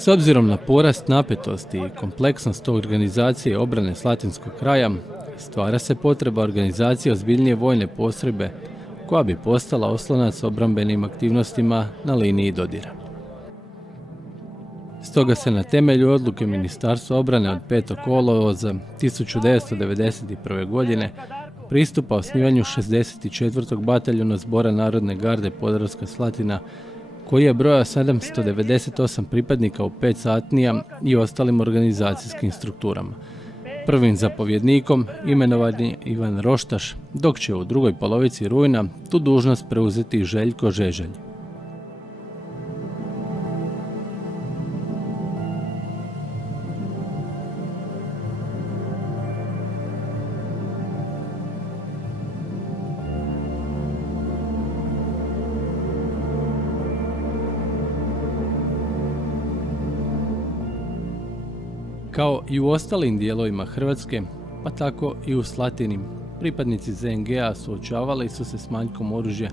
S obzirom na porast napetosti i kompleksnost organizacije obrane Slatinskog kraja, stvara se potreba organizacije ozbiljnije vojne postrojbe koja bi postala oslonac obrambenim aktivnostima na liniji dodira. Stoga se na temelju odluke Ministarstva obrane od 5. kolovoza 1991. godine pristupa osnivanju 64. bataljuna Zbora Narodne garde Podravska Slatina, koji je broja 798 pripadnika u 5 satnija i ostalim organizacijskim strukturama. Prvim zapovjednikom imenovan je Ivan Roštaš, dok će u drugoj polovici rujna tu dužnost preuzeti Željko Žeželj. Kao i u ostalim dijelovima Hrvatske, pa tako i u Slatini, pripadnici ZNG-a suočavali su se s manjkom oružja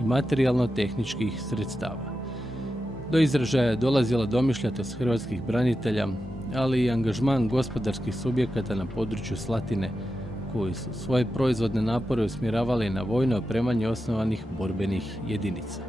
i materijalno-tehničkih sredstava. Do izražaja je dolazila domišljatost hrvatskih branitelja, ali i angažman gospodarskih subjekata na području Slatine, koji su svoje proizvodne napore usmjeravali na vojno opremanje osnovanih borbenih jedinica.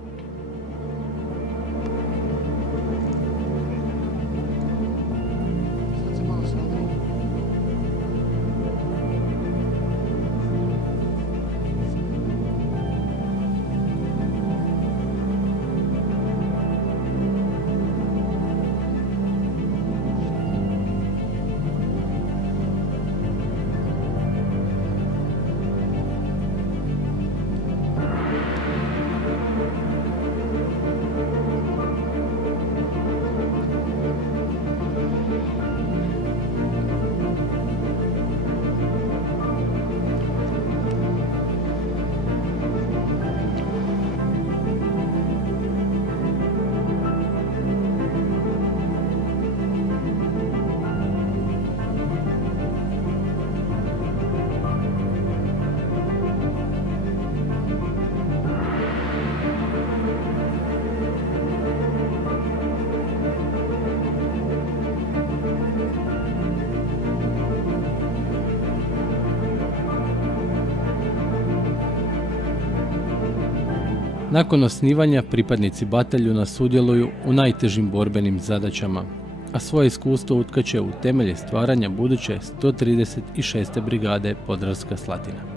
Nakon osnivanja pripadnici bataljuna sudjeluju u najtežim borbenim zadaćama, a svoje iskustvo utkače u temelje stvaranja buduće 136. brigade Podravska Slatina.